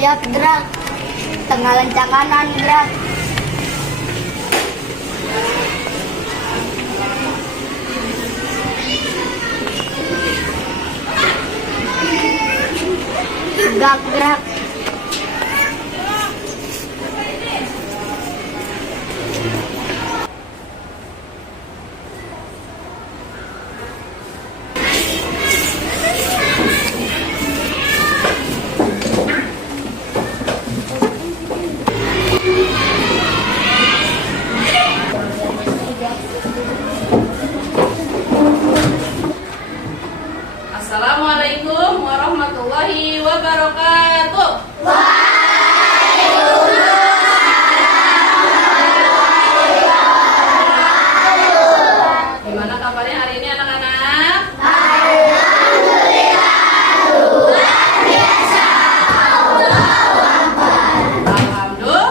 Siap gerak. Tengah lencang kanan gerak. Tegak gerak. Assalamualaikum warahmatullahi wabarakatuh. Gimana kabarnya hari ini anak-anak? Alhamdulillah.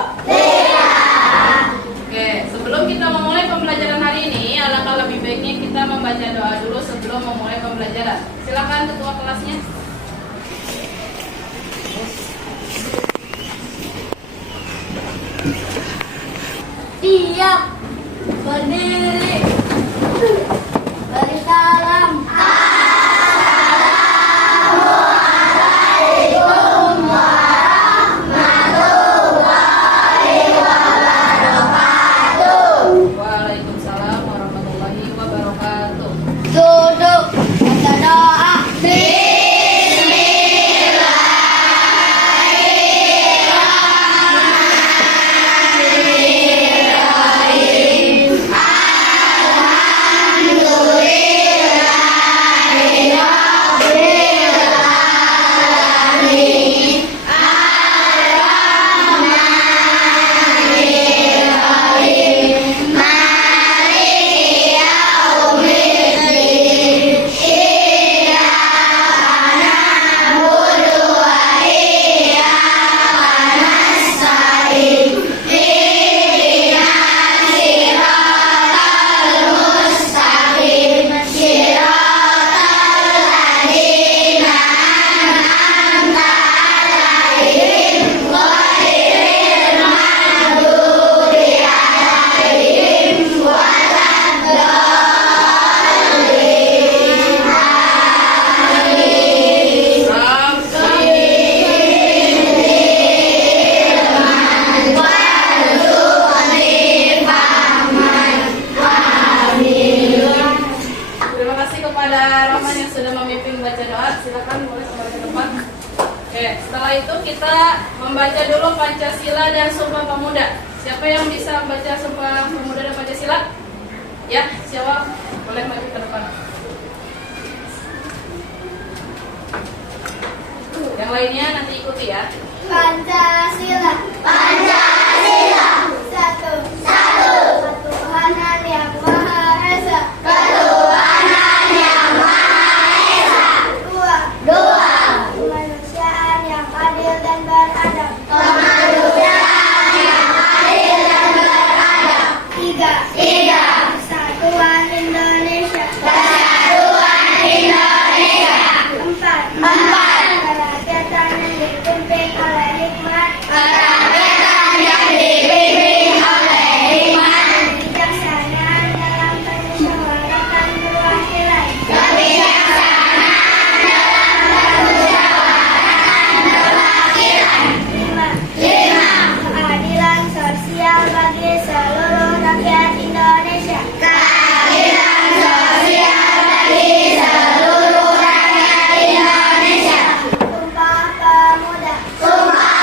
Oke, sebelum kita memulai pembelajaran hari ini, alangkah lebih baiknya kita membaca doa dulu sebelum memulai pembelajaran. Silakan ketua kelasnya. Siap. Berdiri. Beri salam. Waalaikumsalam warahmatullahi wabarakatuh. Duduk. Baca doa. Terima kasih kepada Rahman yang sudah memimpin baca doa. Silakan boleh kembali ke tempat. Oke, setelah itu kita membaca dulu Pancasila dan Sumpah Pemuda. Siapa yang bisa membaca Sumpah Pemuda dan Pancasila? Ya, siapa? Boleh maju ke depan. Yang lainnya nanti ikuti ya. Pancasila. Pancasila. Satu. Satu. Ketuhanan yang Maha Esa. Ketuhanan yang Maha Esa. Dua. Dua. Kemanusiaan yang adil dan beradab. Kemanusiaan yang adil dan beradab. Tiga. Tiga. Persatuan Indonesia. Persatuan Indonesia. Empat. Empat. Kerakyatan yang dipimpin oleh hikmat. Kerakyatan yang dipimpin oleh hikmat. Kebijaksanaan dalam permusyawaratan perwakilan. Kebijaksanaan dalam permusyawaratan perwakilan. Lima. Lima. Keadilan sosial bagi seluruh rakyat Indonesia. Keadilan sosial bagi seluruh rakyat Indonesia. Sumpah Pemuda. Sumpah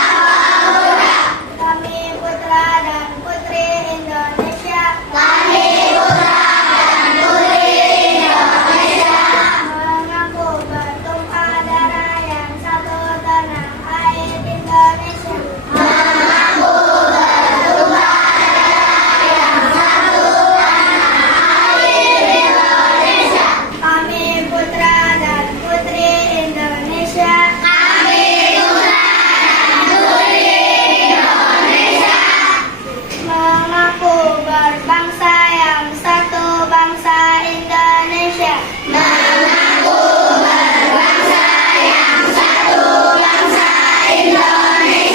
Pemuda. Kami putra dan putri Indonesia. Kami putra dan putri Indonesia. Mengaku bertumpah darah yang satu tanah air Indonesia. Mengaku bertumpah darah yang satu tanah air Indonesia. Kami putra dan putri Indonesia. Kami putra dan putri Indonesia. Mengaku berbangsa yang satu, bangsa Indonesia. Mengaku berbangsa yang satu, bangsa Indonesia.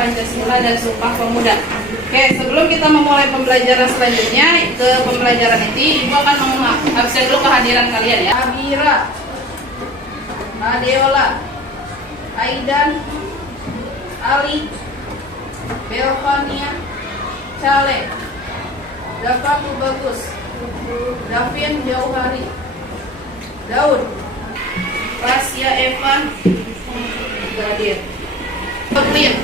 Pancasila dan Sumpah Pemuda. Oke, sebelum kita memulai pembelajaran selanjutnya ke pembelajaran ini, Ibu akan absen dulu kehadiran kalian ya. Abira, Adeola, Aidan, Ali, Belvania, Cale, Dapat Bagus, Davin Jauhari, Daud, Rasya Evan, Gadir, Berlin,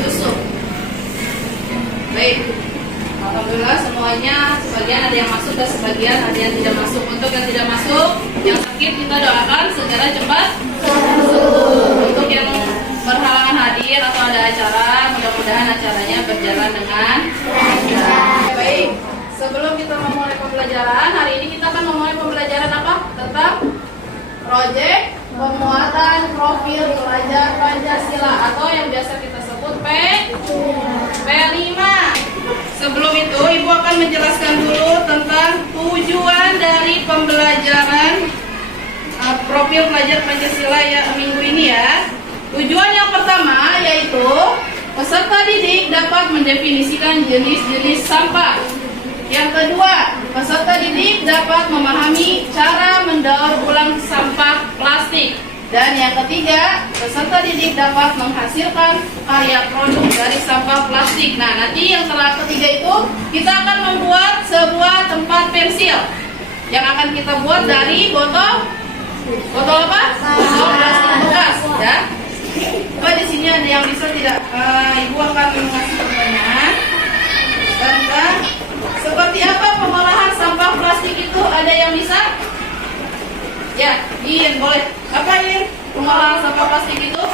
Yusuf. Baik, alhamdulillah semuanya, sebagian ada yang masuk dan sebagian ada yang tidak masuk. Untuk yang tidak masuk, yang sakit kita doakan segera cepat sembuh. Untuk yang berhalangan hadir atau ada acara, mudah-mudahan acaranya berjalan dengan lancar. Baik, sebelum kita memulai pembelajaran, hari ini kita akan memulai pembelajaran apa? Tentang proyek pemuatan profil pelajar Pancasila atau yang biasa kita sebut P5. Sebelum itu, Ibu akan menjelaskan dulu tentang tujuan dari pembelajaran profil pelajar Pancasila ya minggu ini ya. Tujuan yang pertama yaitu peserta didik dapat mendefinisikan jenis-jenis sampah. Yang kedua, peserta didik dapat memahami cara mendaur ulang sampah plastik. Dan yang ketiga, peserta didik dapat menghasilkan karya produk dari sampah plastik. Nah, nanti yang ketiga itu kita akan membuat sebuah tempat pensil yang akan kita buat dari botol apa? Botol plastik bekas ya. Coba di sini ada yang bisa tidak? Ibu akan mengasih pertanyaan tentang seperti apa pengolahan sampah plastik itu. Ada yang bisa? Ya, Yin boleh. Apa Yin? Pengolahan sampah plastik itu?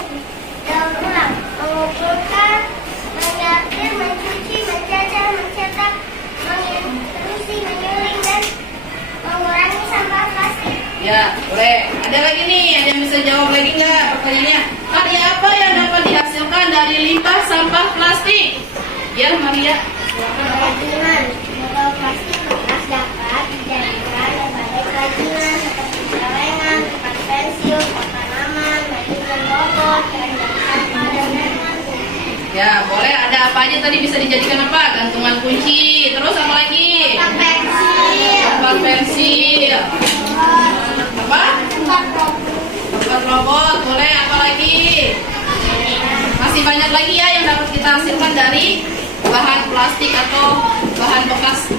Daur ulang, mengumpulkan, menyatir, mencuci, menjajah, mencetak, menginstruksi, menyuling, dan mengurangi sampah plastik. Ya, boleh. Ada lagi nih, ada yang bisa jawab lagi nggak pertanyaannya? Karya apa yang dapat dihasilkan dari limbah sampah plastik? Ya, Maria. Kerajinan, botol plastik bekas dapat dijadikan sebagai kerajinan seperti celengan, tempat pensil, pot tanaman, mainan robot, keranjang sampah, dan lain-lain. Ya, boleh. Ada apa aja tadi bisa dijadikan apa? Gantungan kunci. Terus apa lagi? Tempat pensil. Tempat pensil. Apa? Tempat robot. Tempat robot. Boleh. Apa lagi? Masih banyak lagi ya yang dapat kita hasilkan dari bahan plastik atau bahan bekas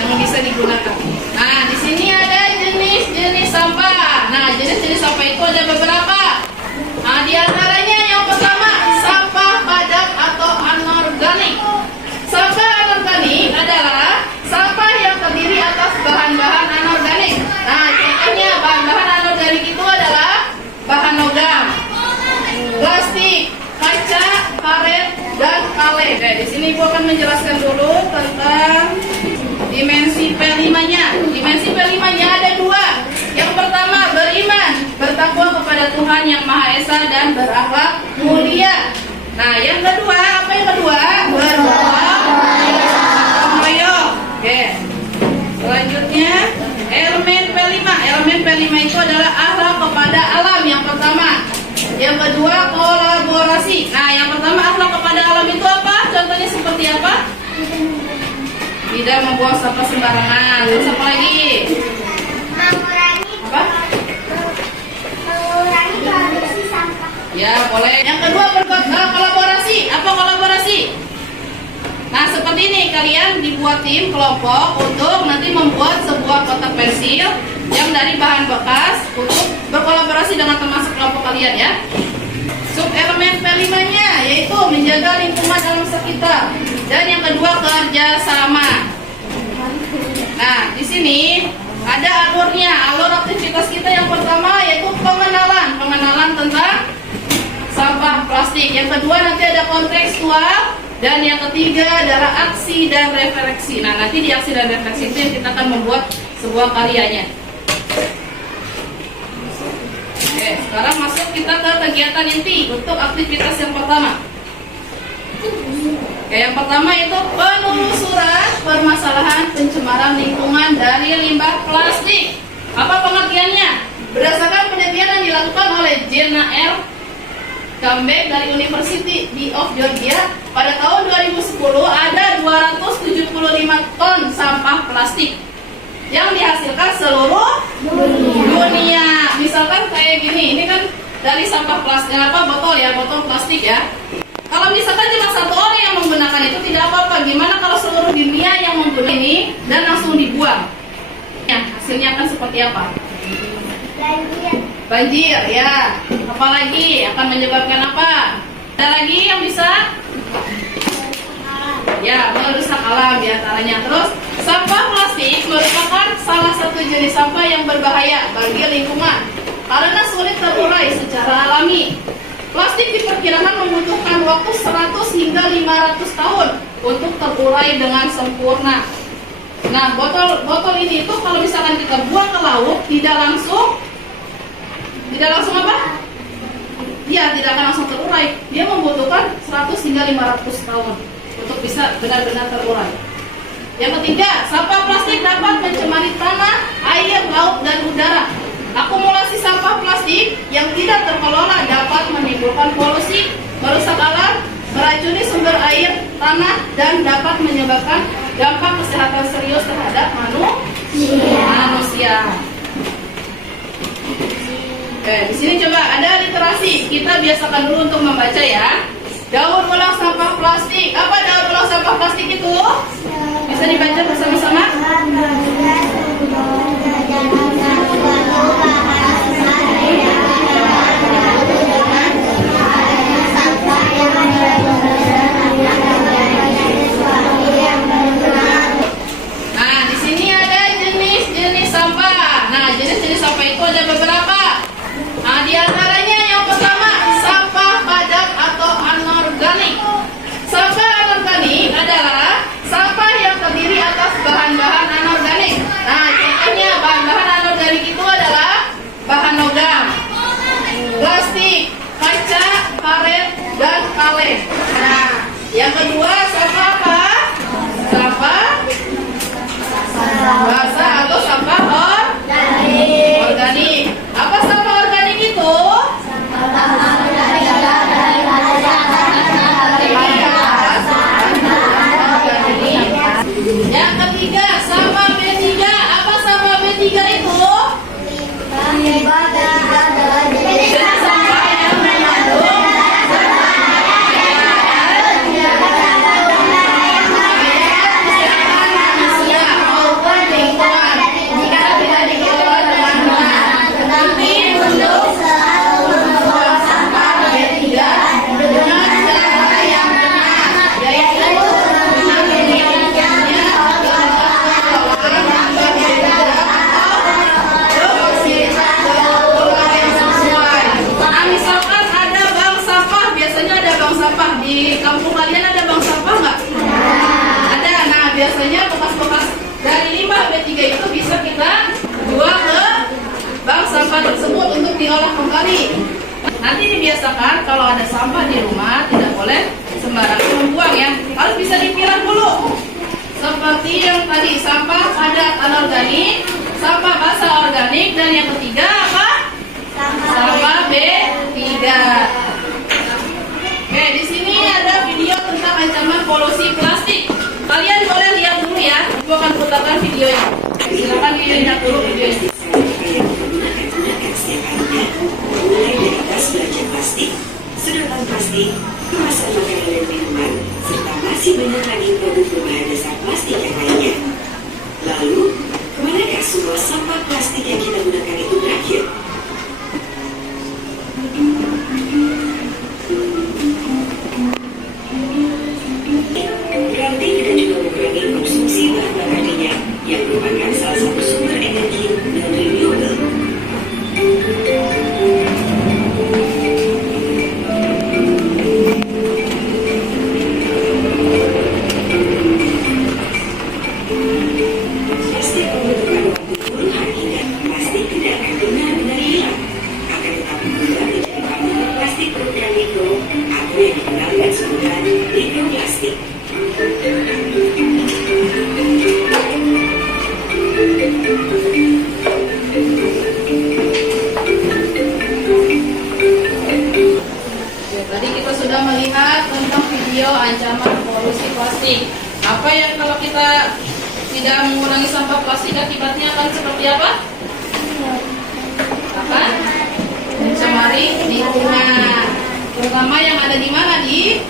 yang bisa digunakan. Nah, di sini ada jenis-jenis sampah. Nah, jenis-jenis sampah itu ada beberapa. Nah, di antaranya yang pertama, sampah padat atau anorganik. Sampah anorganik adalah sampah yang terdiri atas bahan-bahan anorganik. Nah, contohnya bahan-bahan anorganik itu adalah bahan logam, plastik, kaca, karet, dan kaleng. Oke, di sini Ibu akan menjelaskan dulu tentang dimensi P5-nya. Dimensi P5-nya ada dua. Yang pertama, beriman, bertakwa kepada Tuhan Yang Maha Esa dan berakhlak mulia. Nah, yang kedua, apa yang kedua? Berdoa. Oke. Selanjutnya, elemen P5. Elemen P5 itu adalah akhlak kepada alam yang pertama. Yang kedua, kolaborasi. Nah, yang pertama akhlak kepada alam itu apa? Contohnya seperti apa? Tidak membuang sampah sembarangan. Terus apa lagi? Mengurangi Apa? mengurangi produksi sampah. Ya, boleh. Yang kedua, kolaborasi. Apa kolaborasi? Nah, seperti ini, kalian dibuat tim kelompok untuk nanti membuat sebuah kotak pensil yang dari bahan bekas untuk berkolaborasi dengan teman sekelompok kalian ya. Subelemen P5-nya yaitu menjaga lingkungan alam sekitar. Dan yang kedua, kerjasama. Nah, di sini ada alurnya. Alur aktivitas kita yang pertama yaitu pengenalan tentang sampah plastik. Yang kedua nanti ada kontekstual. Dan yang ketiga adalah aksi dan refleksi. Nah, nanti di aksi dan refleksi itu yang kita akan membuat sebuah karyanya. Oke, sekarang masuk kita ke kegiatan inti untuk aktivitas yang pertama. Oke, yang pertama itu penelusuran permasalahan pencemaran lingkungan dari limbah plastik. Apa pengertiannya? Berdasarkan penelitian yang dilakukan oleh Jenna R. comeback dari University of Georgia, pada tahun 2010 ada 275 ton sampah plastik yang dihasilkan seluruh dunia. Misalkan kayak gini, ini kan dari sampah plastik, botol ya, botol plastik ya. Kalau misalkan cuma satu orang yang menggunakan itu tidak apa-apa. Gimana kalau seluruh dunia yang menggunakan ini dan langsung dibuang? Ya, hasilnya akan seperti apa? Banjir ya. Apalagi akan menyebabkan apa? Ada lagi yang bisa? Ya, merusak alam diantaranya. Terus, sampah plastik merupakan salah satu jenis sampah yang berbahaya bagi lingkungan karena sulit terurai secara alami. Plastik diperkirakan membutuhkan waktu 100 hingga 500 tahun untuk terurai dengan sempurna. Nah, botol ini itu kalau misalkan kita buang ke laut, tidak langsung apa? Iya, tidak akan langsung terurai. Dia membutuhkan 100 hingga 500 tahun untuk bisa benar-benar terurai. Yang ketiga, sampah plastik dapat mencemari tanah, air, laut, dan udara. Akumulasi sampah plastik yang tidak terkelola dapat menimbulkan polusi, merusak alam, meracuni sumber air, tanah, dan dapat menyebabkan dampak kesehatan serius terhadap manusia. Oke, di sini coba ada literasi. Kita biasakan dulu untuk membaca ya. Daur ulang sampah plastik. Apa daur ulang sampah plastik itu? Bisa dibaca bersama-sama? Nah, di sini ada jenis-jenis sampah. Nah, jenis-jenis sampah itu ada beberapa. Nah, di antaranya yang pertama, sampah padat atau anorganik. Sampah anorganik adalah sampah yang terdiri atas bahan-bahan anorganik. Nah, contohnya bahan-bahan anorganik itu adalah bahan logam, plastik, kaca, karet, dan kaleng. Nah, yang kedua sampah apa? Sampah basah atau sampah organik. Apa sampah organik itu? Yang ketiga, sampah B3. Apa sampah B3 itu? Sampah yang mengandung manusia maupun lingkungan jika tidak dikelola dengan benar. Nanti untuk membuang sampah B3 dengan cara yang benar, yaitu dengan meningkatkannya misalkan ada bank sampah, biasanya ada bank sampah di kampung kalian, ada bank sampah nggak? Ada. Nah, biasanya bekas-bekas dari limbah B3 itu bisa kita jual ke bank sampah tersebut untuk diolah kembali. Nanti dibiasakan kalau ada sampah di rumah tidak boleh sembarangan membuang ya, harus bisa dipilah dulu. Seperti yang tadi, sampah padat anorganik, sampah basah organik, dan yang ketiga apa? Sampah B3. Oke, di sini ada video tentang ancaman polusi plastik. Kalian boleh lihat dulu ya. Aku akan putarkan videonya. Silakan dilihat dulu videonya. Mulai dari tas belanja plastik, sedotan plastik, kemasan makanan dan minuman, serta masih banyak lagi produk berbahan dasar plastik yang lainnya. Lalu, kemanakah semua sampah plastik yang kita gunakan itu berakhir? Berarti kita juga mengurangi konsumsi bahan bakar minyak yang merupakan salah satu sumber energi kita tidak mengurangi sampah plastik, akibatnya akan seperti apa? Akan mencemari lingkungan, terutama yang ada di mana, di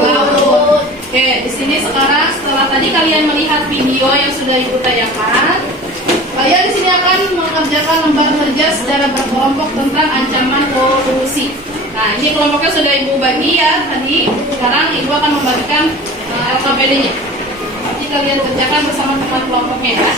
laut. Oke, di sini sekarang setelah tadi kalian melihat video yang sudah Ibu tayangkan, kalian di sini akan mengerjakan lembar kerja secara berkelompok tentang ancaman polusi. Nah, ini kelompoknya sudah Ibu bagi ya tadi. Sekarang Ibu akan membagikan LKPD-nya. Nanti kalian kerjakan bersama teman kelompoknya ya.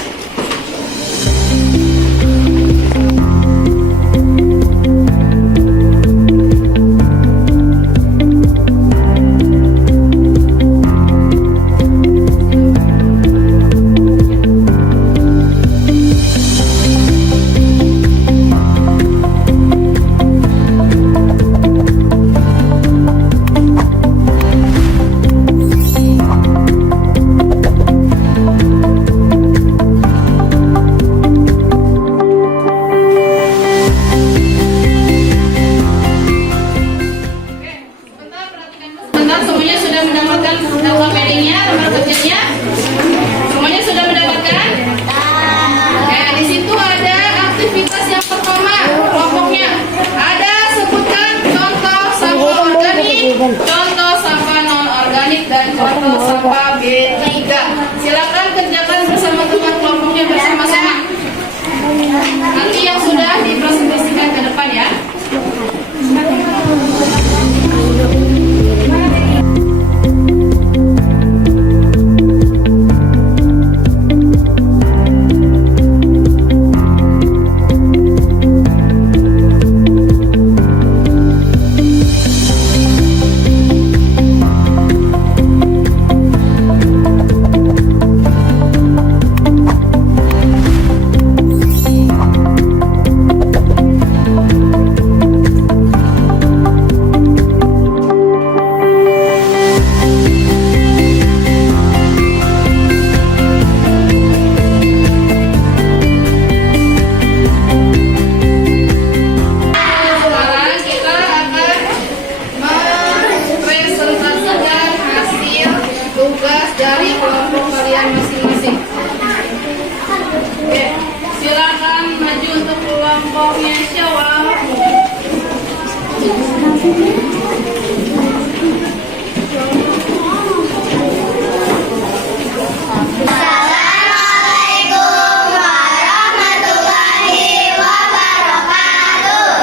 Semuanya sudah mendapatkan LKPD-nya, lembar kerjanya? Semuanya sudah mendapatkan? Di situ ada aktivitas yang pertama, kelompoknya. Ada sebutkan contoh sampah organik, contoh sampah non-organik, dan contoh sampah B3. Silakan kerjakan bersama teman kelompoknya bersama-sama. Nanti yang sudah dipresentasikan ke depan ya. Dari kelompok kalian masing-masing. Oke, silakan maju untuk kelompoknya Syawal. Assalamualaikum warahmatullahi wabarakatuh.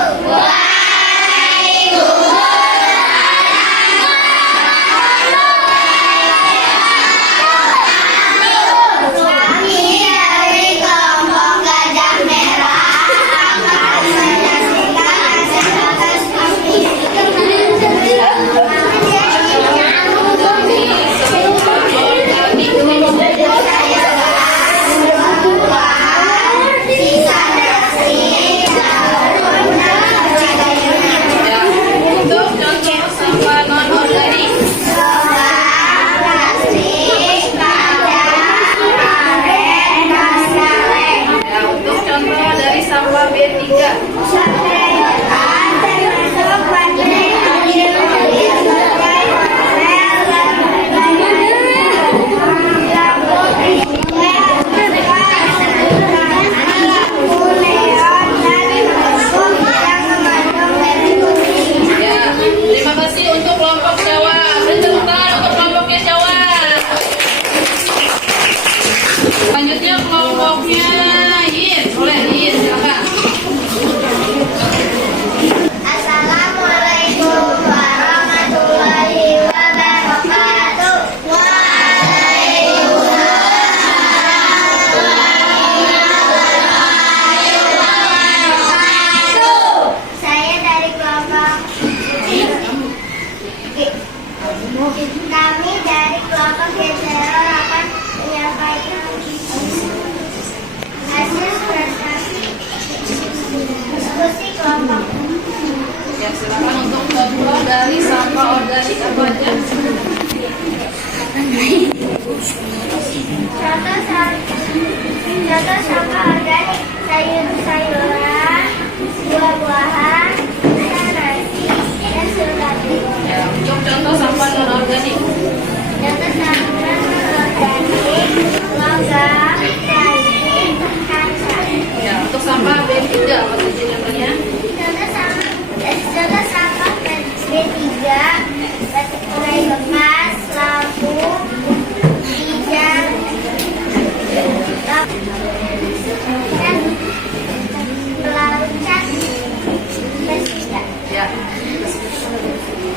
Kami dari kelompok Gajah Merah akan menyaksikan aktivitas kami. Untuk contoh sampah non-organik. Untuk contoh dari sampah B3. Ya, terima kasih untuk kelompok Syawal. Beri tepuk tangan untuk kelompoknya Syawal. Selanjutnya kelompoknya Yin. Boleh Yin, silakan. Assalamualaikum warahmatullahi wabarakatuh. Saya dari kelompok kami dari kelompok Gezero akan menyampaikan hasil prestasi diskusi kelompok. Ya, silakan untuk contoh dari sampah organik apa aja? Contoh sampah organik, sayur-sayuran, buah-buahan, nasi, dan sulcati. Ya, untuk contoh sampah non organik. Contoh sampah non organik, sampah B3. Apa saja contohnya? Contoh sampah B3, plastik mulai bekas, lampu, pijar, pelarut cat, B3. Ya.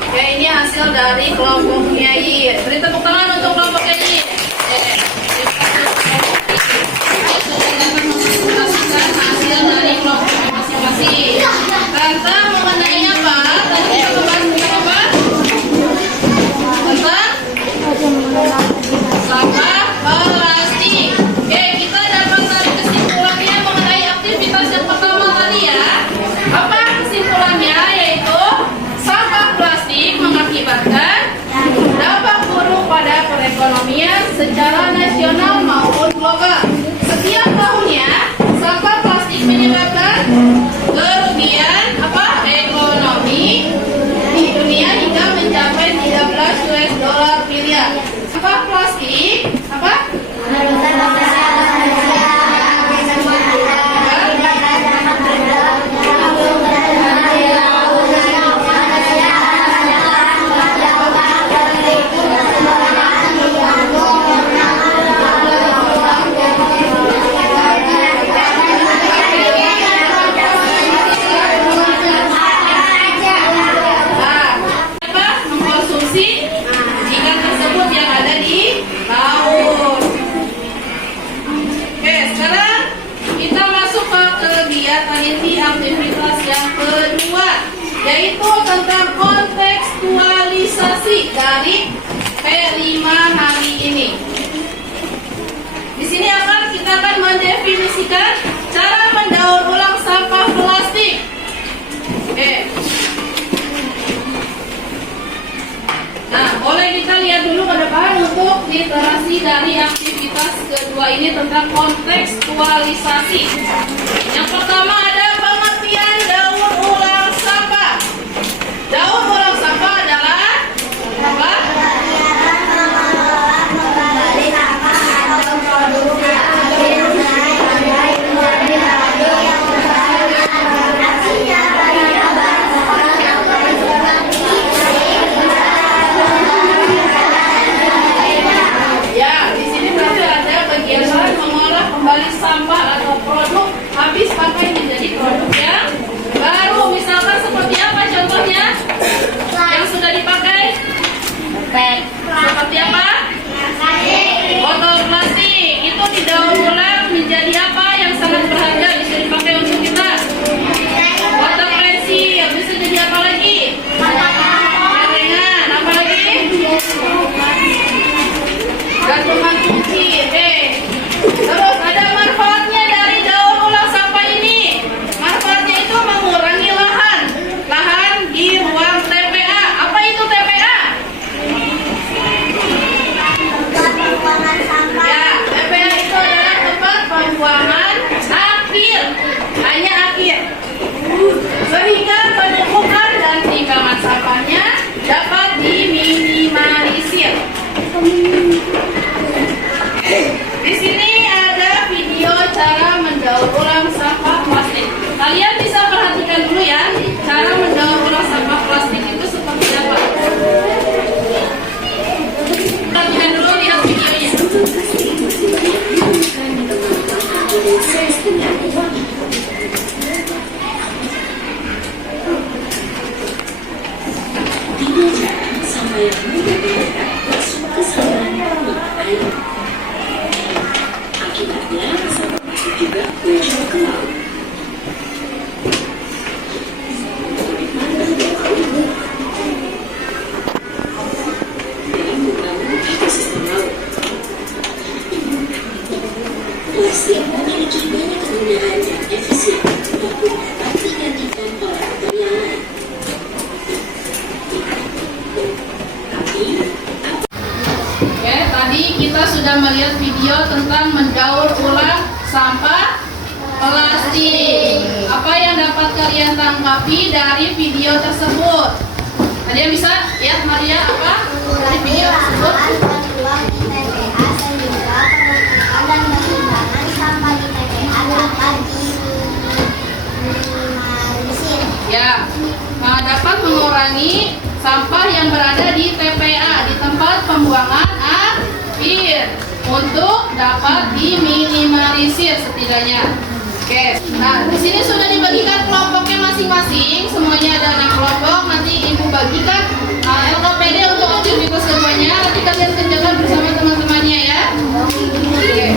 Oke, ini hasil dari kelompok Nyai. Beri tepuk tangan untuk kelompok Nyai. Hasil dari kelompok masing-masing. Tentang mengenai apa? Tadi kita membahas tentang apa? Tentang sampah plastik. Oke, kita dapat tarik kesimpulannya mengenai aktivitas yang pertama tadi ya. Apa kesimpulannya? Yaitu sampah plastik mengakibatkan dampak buruk pada perekonomian secara nasional maupun global. Setiap tahunnya sampah plastik menyebabkan kerugian ekonomi di dunia hingga mencapai 13 US dollar miliar. Sampah plastik mengkonsumsi ikan tersebut yang ada di laut. Oke, sekarang kita masuk ke kegiatan inti aktivitas yang kedua, yaitu tentang kontekstualisasi dari P5 hari ini. Di sini kita akan mendefinisikan cara mendaur ulang sampah plastik. Oke. Nah, boleh kita lihat dulu ke depan untuk literasi dari aktivitas kedua ini tentang kontekstualisasi. Yang pertama ada pengertian daur ulang sampah. Daur ulang sampah adalah apa? Ya, di sini berarti ada kegiatan mengolah kembali sampah atau produk habis pakai menjadi produk yang baru. Misalkan seperti apa contohnya? Yang sudah dipakai? Seperti apa? Botol plastik. Itu didaur ulang menjadi apa yang sangat berharga bisa dipakai untuk kita? Botol pensil. Bisa jadi apa lagi? Gorengan. Apa lagi? Gantungan kunci. Terus ada manfaatnya dari daur ulang sampah ini. Manfaatnya itu mengurangi lahan di ruang TPA. Apa itu TPA? Ya, TPA itu adalah tempat pembuangan akhir, hanya akhir, sehingga penumpukan dan timbangan sampahnya dapat diminimalisir. Di sini ada video cara mendaur ulang sampah plastik. Kalian bisa perhatikan dulu ya, cara mendaur ulang sampah plastik itu seperti apa. Perhatikan dulu, lihat videonya. Tiga cara sampah yang mudah diangkat masuk ke saluran pengolahan air. Akibatnya, sampah plastik juga bocor ke laut. Dalam membangun ekosistem laut, plastik memiliki banyak kegunaan yang efisien maupun dapat digantikan oleh material lain. Oke, tadi kita sudah melihat video tentang mendaur ulang sampah plastik. Apa yang dapat kalian tanggapi dari video tersebut? Ada yang bisa lihat Maria apa dari video tersebut? Peluang di TPA sehingga penumpukan dan penimbangan sampah di TPA dapat TPA di tempat pembuangan akhir untuk dapat diminimalisir setidaknya. Oke, nah di sini sudah dibagikan kelompoknya masing-masing, semuanya ada 6 kelompok. Nanti ibu bagikan LKPD untuk aktivitas keduanya. Nanti kalian kerjakan bersama teman-temannya ya. Oke.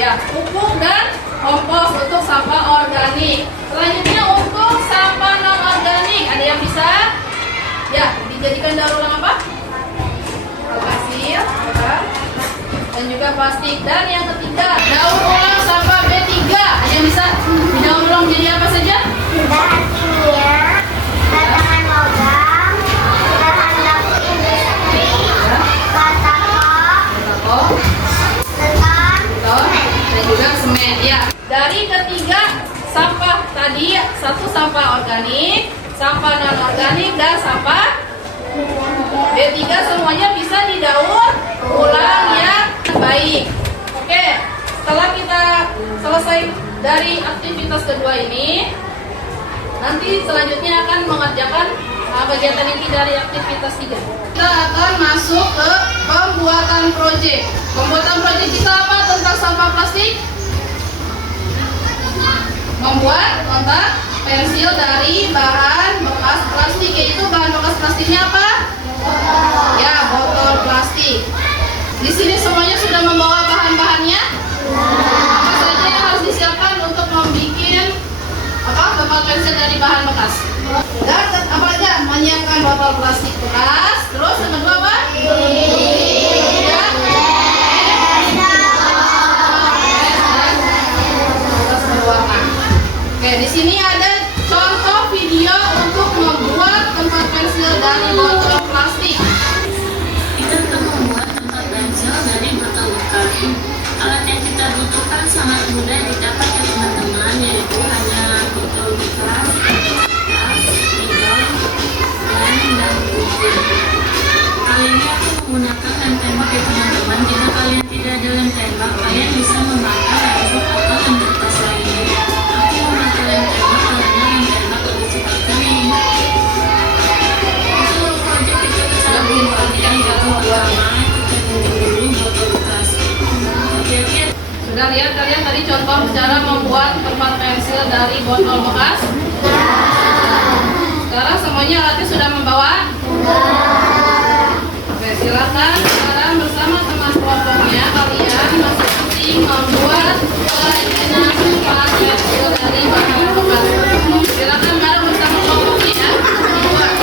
Ya, pupuk dan kompos untuk sampah organik. Selanjutnya untuk sampah non organik, ada yang bisa? Ya, dijadikan daur ulang apa? Lokasi dan juga plastik. Dan yang ketiga, daur ulang sampah B3. Ada yang bisa didaur ulang jadi apa saja? Bahan kimia, bahan logam, bahan baku industri, batako, beton, dan juga semen. Ya, dari ketiga sampah tadi, satu sampah organik, sampah non organik, dan sampah B3 semuanya bisa didaur ulang yang baik. Oke, setelah kita selesai dari aktivitas kedua ini, nanti selanjutnya akan mengerjakan kegiatan ini dari aktivitas 3. Kita akan masuk ke pembuatan proyek. Pembuatan proyek kita apa tentang sampah plastik? Membuat kotak pensil dari bahan bekas plastik, yaitu bahan bekas plastiknya apa? Ya, botol plastik. Di sini semuanya sudah membawa bahan-bahannya. Apa saja yang harus disiapkan untuk membuat botol pensil dari bahan bekas? Dan apa aja? Menyiapkan botol plastik bekas. Terus yang kedua apa? Ya. Oke, di sini ada contoh video untuk membuat tempat pensil dari botol plastik. Kita akan membuat tempat pensil dari botol bekas. Alat yang kita butuhkan sangat mudah didapat ya teman-teman, yaitu hanya botol bekas, tas, pigol, lem, dan gunting. Kali ini aku menggunakan lem tembak ya teman-teman. Jika kalian tidak ada lem tembak, kalian bisa memakai lem atau lem kertas lainnya. Aku memakai lem tembak karena lem tembak lebih cepat kering. Untuk proyek kita bisa membuatnya, yaitu pertama kita gunting dulu botol bekas. Kemudian Sudah lihat kalian tadi contoh cara membuat tempat pensil dari botol bekas? Sekarang semuanya alatnya sudah membawa? Oke, silakan sekarang bersama teman kelompoknya kalian masing-masing membuat kerajinan tempat pensil dari bahan bekas. Silakan bareng bersama kelompoknya ya, membuat.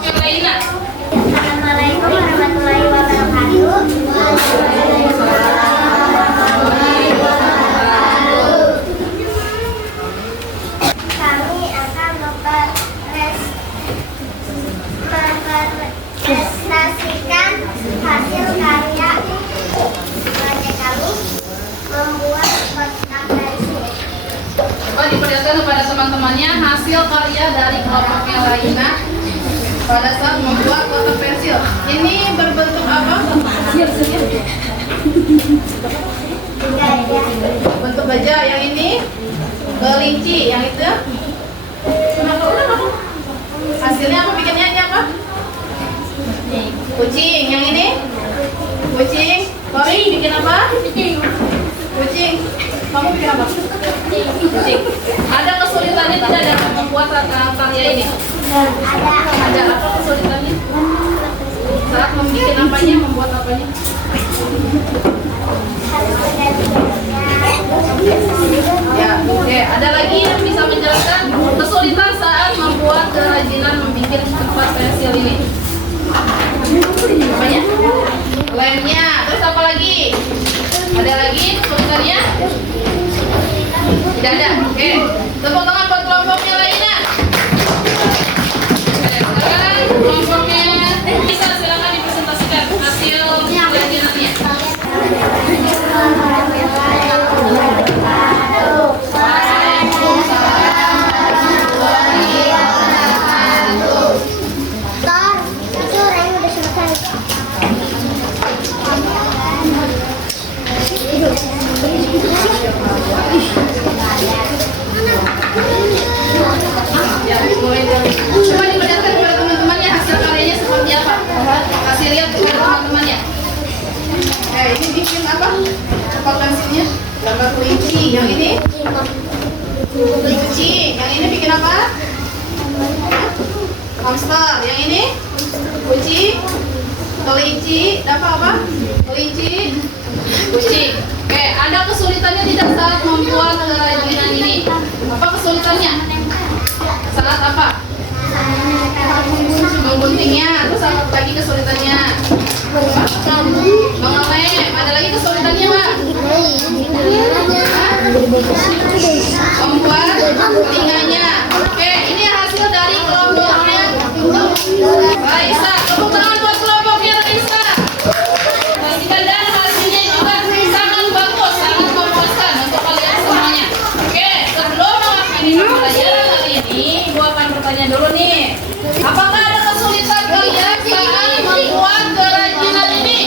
kelompok yang lainnya. Assalamualaikum warahmatullahi wabarakatuh. Kami akan mempresentasikan hasil karya proyek kami membuat kotak pensil. Coba diperlihatkan kepada teman-temannya hasil karya dari kelompok yang lainnya pada saat membuat kotak pensil. Ini berbentuk apa? Bentuk gajah. Yang ini kelinci. Yang itu kenapa? Hasilnya apa? Bikinnya ini apa? Kucing. Yang ini kucing. Kori bikin apa? Kucing. Kamu bikin apa? Kucing. Ada kesulitannya tidak dalam membuat karya ini? Ada apa kesulitannya? Saat membuat apanya, membuat apanya? Ya, oke. Ada lagi yang bisa menjelaskan kesulitan saat membuat kerajinan membuat kertas pensil ini? Apanya? Lemnya. Terus apa lagi? Ada lagi kesulitannya? Tidak ada. Oke. Tepuk tangan buat kelompoknya lainnya. Sekarang kelompoknya bisa silakan dipresentasikan hasil kerajinannya. Coba diperlihatkan kepada teman-temannya hasil karyanya seperti apa. Kasih lihat kepada teman-temannya. Ini bikin apa? Kotak pensilnya gambar kelinci. Yang ini kucing. Yang ini bikin apa? Hamster. Yang ini kucing. Kelinci. Dapat apa? Kelinci. Kucing. Oke, ada kesulitannya tidak saat membuat kerajinan ini? Apa kesulitannya? Saat apa? Mengguntingnya. Terus apa lagi kesulitannya? Mengelem. Ada lagi kesulitannya, Pak? Membuat telinganya. Oke, ini hasil dari kelompoknya Raisa. Tepuk tangan buat kelompoknya Raisa. Dan hasilnya juga sangat bagus, sangat memuaskan untuk kalian semuanya. Oke, sebelum mengakhiri pembelajaran kali ini, Ibu akan bertanya dulu nih. Apakah ada kesulitan kalian saat membuat kerajinan ini?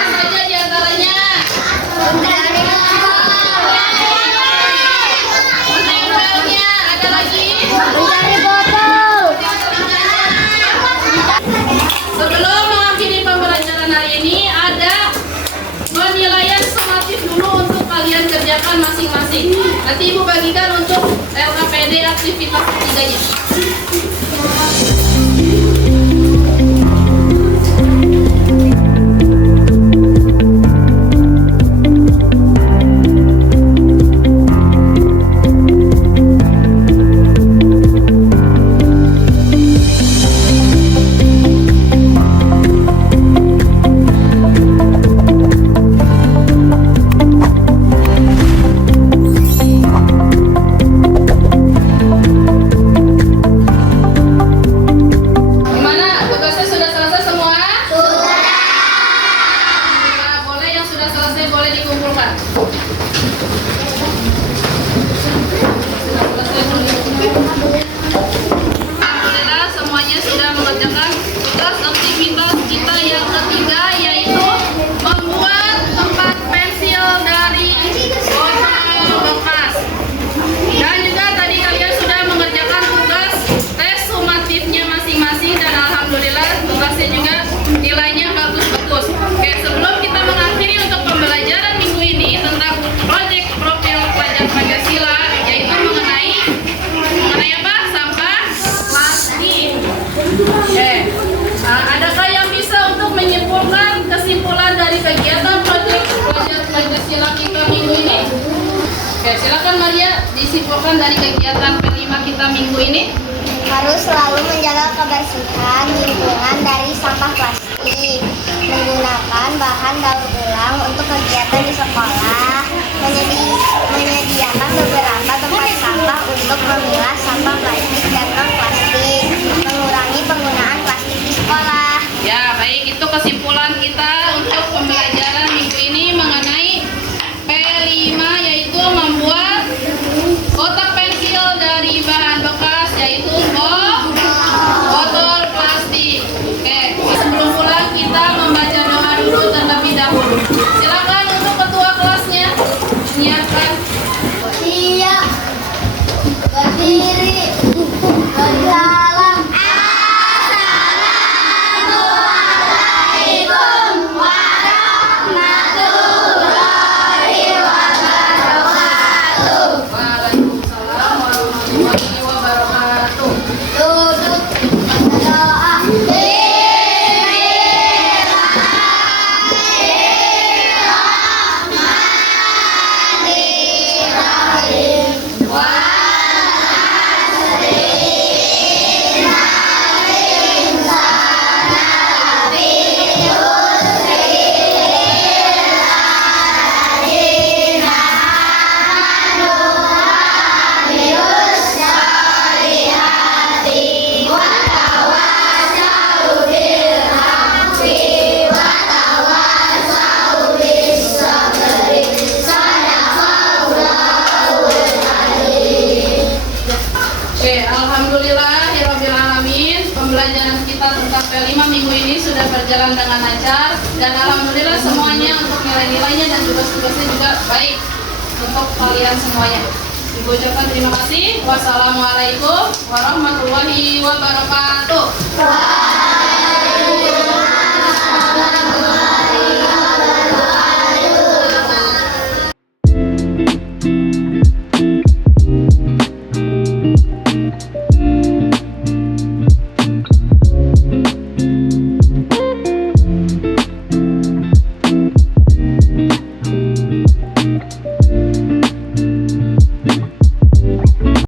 Apa saja di antaranya? Menempelnya. Ada lagi? Sebelum mengakhiri pembelajaran hari ini, ada penilaian sumatif dulu untuk kalian kerjakan masing-masing. Nanti Ibu bagikan untuk LKPD aktivitas ketiganya. Alhamdulillah semuanya sudah mengerjakan tugas aktivitas kita yang ketiga, yaitu membuat tempat pensil dari botol bekas. Dan juga tadi kalian sudah mengerjakan tugas tes sumatifnya masing-masing, dan alhamdulillah tugasnya juga nilainya bagus-bagus. Oke, sebelum kita mengakhiri untuk pembelajaran minggu ini tentang proyek profil pelajar Pancasila, yaitu mengenai apa? Sampah plastik. Oke, adakah yang bisa untuk menyimpulkan kesimpulan dari kegiatan proyek pelajar Pancasila kita minggu ini? Oke, silakan Maria disimpulkan dari kegiatan kelima kita minggu ini. Harus selalu menjaga kebersihan lingkungan dari sampah plastik, menggunakan bahan daur ulang untuk kegiatan di sekolah, menyediakan beberapa tempat sampah untuk memilah sampah plastik dan non-plastik, mengurangi penggunaan plastik di sekolah. Ya, baik, itu kesimpulan kita untuk pembelajaran minggu ini mengenai P5, yaitu membuat kotak pensil dari bahan bekas, yaitu botol plastik. Oke, sebelum pulang kita membaca doa dulu terlebih dahulu. Silakan untuk ketua kelasnya menyiapkan. Siap, berdiri, berjalan. Assalamualaikum warahmatullahi wabarakatuh. Waalaikumsalam warahmatullahi wabarakatuh. Duduk, berdoa. Oke, alhamdulillahirrabbilalamin. Pembelajaran kita tentang P5 minggu ini sudah berjalan dengan lancar. Dan alhamdulillah semuanya untuk nilai-nilainya dan tugas-tugasnya juga baik untuk kalian semuanya. Ibu ucapkan terima kasih. Wassalamualaikum warahmatullahi wabarakatuh.